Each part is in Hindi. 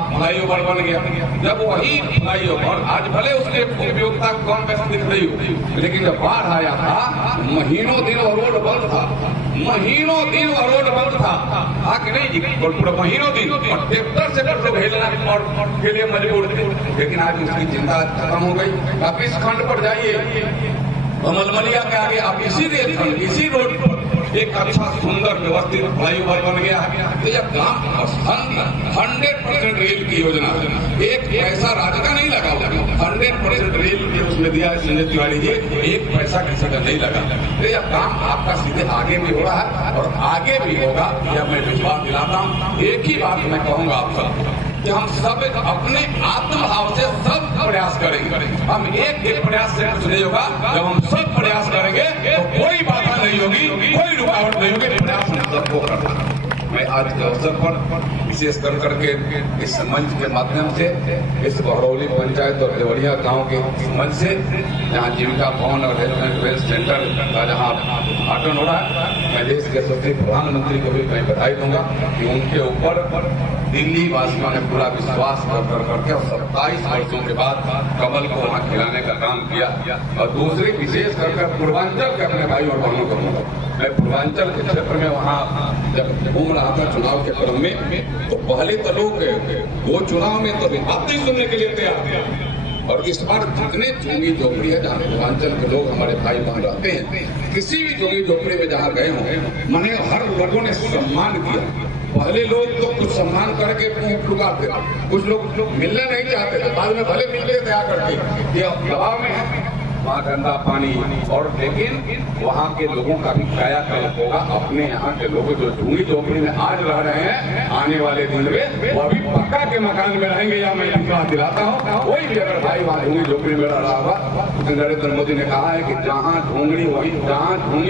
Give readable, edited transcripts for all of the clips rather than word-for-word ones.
वहाँ फ्लाईओवर बन गया। जब वही फ्लाईओवर आज भले उसकी उपयोगिता कम पैसा दिख रही हो, लेकिन जब बाढ़ आया था महीनों दिन वो रोड बंद था, महीनों दिन वो रोड बंद था। कि नहीं जी, पूरा महीनों दिन और ट्रैक्टर से लोग हेलना और के लिए मजबूर थे। लेकिन आज उसकी चिंता खत्म हो गई। आप इस खंड पर जाइए, मलमलिया के आगे आप इसी रोड पर एक अच्छा सुंदर व्यवस्थित फ्लाईओवर बन गया है। तो यह काम 100% रेल की योजना, एक पैसा राज्य का नहीं लगा, 100% रेल के उसमें दिया है संजय तिवारी जी, एक पैसा किसी का नहीं लगा। तो यह काम आपका सीधे आगे भी हो रहा है और आगे भी होगा, यह मैं विश्वास दिलाता हूँ। एक ही बात मैं कहूँगा आप सब कि हम सब अपने आत्मभाव से सब प्रयास करेंगे। हम एक प्रयास से कुछ नहीं होगा। जब हम सब प्रयास करेंगे तो कोई बाधा नहीं होगी, कोई रुकावट नहीं होगी। प्रयास हम सबको करना है। मैं आज के अवसर पर विशेष कर करके इस मंच के माध्यम से इस बहरौली पंचायत और देवरिया गांव के मंच से जहां जीविका भवन और हेल्थ सेंटर का जहां उद्घाटन हो रहा है, मैं देश के यशस्वी प्रधानमंत्री को भी मैं बधाई दूंगा कि उनके ऊपर दिल्ली वासियों ने पूरा विश्वास कर करके और 27 वर्षों के बाद कमल को वहां खिलाने का काम किया। और दूसरी विशेष करके पूर्वांचल के अपने भाई और बहनों को मैं पूर्वांचल के क्षेत्र में वहां जब घूम रहा था चुनाव के क्रम में, तो पहले तो लोग वो चुनाव में तो बात नहीं सुनने के लिए तैयार थे। और इस बार जितने झुग्गी झोपड़ी है जहाँ पूर्वांचल के लोग हमारे भाई बहन रहते हैं, किसी भी झुग्गी झोपड़ी में जहाँ गए हों, मैंने हर लोगों ने सम्मान किया। पहले लोग तो कुछ सम्मान करके लुकाते थे, कुछ लोग मिलना नहीं चाहते थे, बाद में भले मिलते थे आकर के ये दबाव में है वहाँ गंदा पानी। और लेकिन वहाँ के लोगों का भी कायाकल्प होगा। अपने यहाँ के लोग जो झुग्गी झोपड़ी में आज रह रहे हैं, आने वाले दिन में वो अभी पक्का के मकान में रहेंगे, या मैं विश्वास दिलाता हूँ। कोई भी अगर भाई वहाँ झुग्गी झोपड़ी में रह रहा होगा, नरेंद्र मोदी ने कहा है कि जहाँ झुग्गी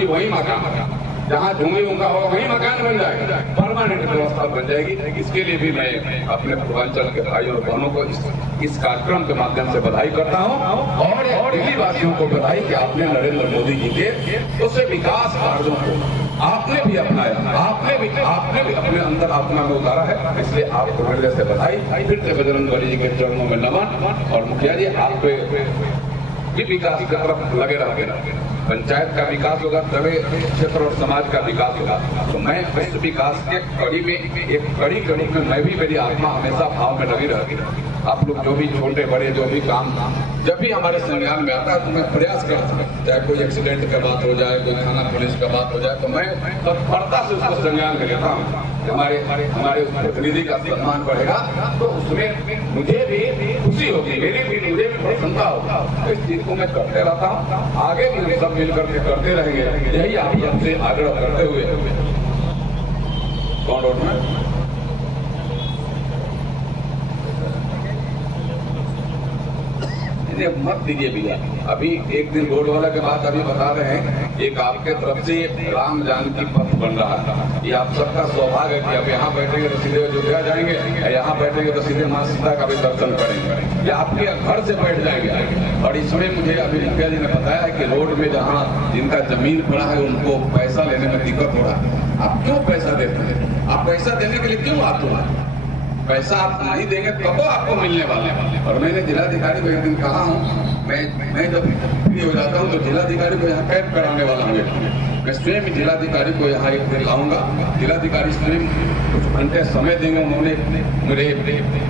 वही मकान, जहाँ झुग्गी उनका होगा वही मकान बन जाएगा, परमानेंट व्यवस्था बन जाएगी। इसके लिए भी मैं अपने पूर्वांचल के भाइयों और बहनों को इस कार्यक्रम के माध्यम से बधाई करता हूँ और दिल्ली वासियों को बधाई कि आपने नरेंद्र मोदी जी के उस विकास कार्यों को आपने भी अपनाया, आपने भी अपने अंदर आत्मा में उतारा है। इसलिए आपको हृदय से बधाई। फिर से बजरंगबली जी के चरणों में नमन। और मुखिया जी आप भी विकास की तरफ लगे रहे, पंचायत का विकास होगा तभी क्षेत्र और समाज का विकास होगा। तो मैं इस विकास के कड़ी में एक कड़ी के रूप में मैं भी, मेरी आत्मा हमेशा भाव में लगी रहती है। आप लोग जो भी छोटे बड़े जो भी काम जब भी हमारे संज्ञान में आता है तो मैं प्रयास करता हूँ, चाहे कोई एक्सीडेंट का बात हो जाए, कोई थाना पुलिस का बात हो जाए, तो मैं तत्परता से उसको संज्ञान में लेता हूँ। हमारे प्रतिनिधि का सम्मान बढ़ेगा तो उसमें मुझे भी खुशी होगी, मुझे भी प्रसन्नता होगी। इस चीज को मैं करते रहता हूँ, आगे भी हम सब मिलकर के करते रहेंगे। यही आप हमसे आग्रह करते हुए कौन रोड में मत दीजिए भैया। अभी एक दिन रोड वाला के बात अभी बता रहे हैं, एक आपके तरफ से राम जानकी पथ बन रहा है। ये आप सबका सौभाग्य है कि अब यहाँ बैठेंगे तो सीधे अयोध्या जाएंगे, यहाँ बैठेंगे तो सीधे माँ सीता का भी दर्शन करेंगे, या आपके घर से बैठ जाएंगे। और इसमें मुझे अभी मुखिया जी ने बताया है कि रोड में जहाँ जिनका जमीन पड़ा है उनको पैसा लेने में दिक्कत हो रहा है। आप क्यों पैसा देते हैं? आप पैसा देने के लिए क्यों आते हो? पैसा आप नहीं देंगे तब आपको मिलने वाले। और मैंने जिलाधिकारी को एक दिन कहा हूँ, मैं जब फ्री हो जाता हूँ तो जिलाधिकारी को यहाँ कैद कराने वाला हूँ। मैं स्वयं जिलाधिकारी को यहाँ एक दिन लाऊंगा। जिलाधिकारी स्वयं कुछ घंटे समय देंगे। उन्होंने मेरे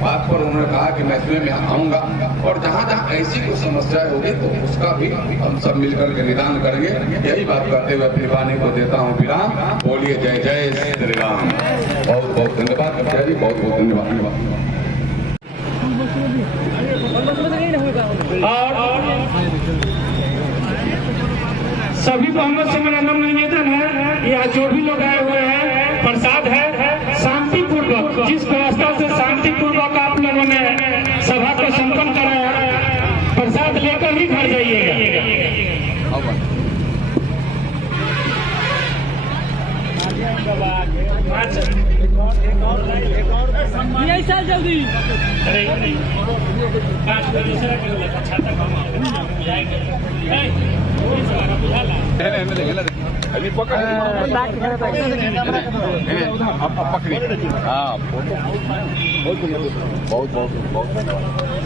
बात पर उन्होंने कहा कि मैं स्वयं यहाँ आऊंगा और जहाँ जहाँ ऐसी कुछ समस्याएं होगी तो उसका भी हम सब मिलकर के निदान करेंगे। यही बात करते हुए फिर वाणी को देता हूँ विराम। बोलिए जय जय श्री राम। बहुत बहुत धन्यवाद मुखिया जी, बहुत बहुत धन्यवाद। और सभी को हम लोग से मेरा निवेदन है, या जो भी लोग आए हुए हैं, प्रसाद है शांति पूर्वक, जिस व्यवस्था से शांति पूर्वक आप लोगों ने सभा को संपन्न कराया, प्रसाद लेकर ही घर जाइएगा। ऐसा जल्दी अरे अभी पकड़ पकड़ी हाँ बहुत बहुत बहुत धन्यवाद।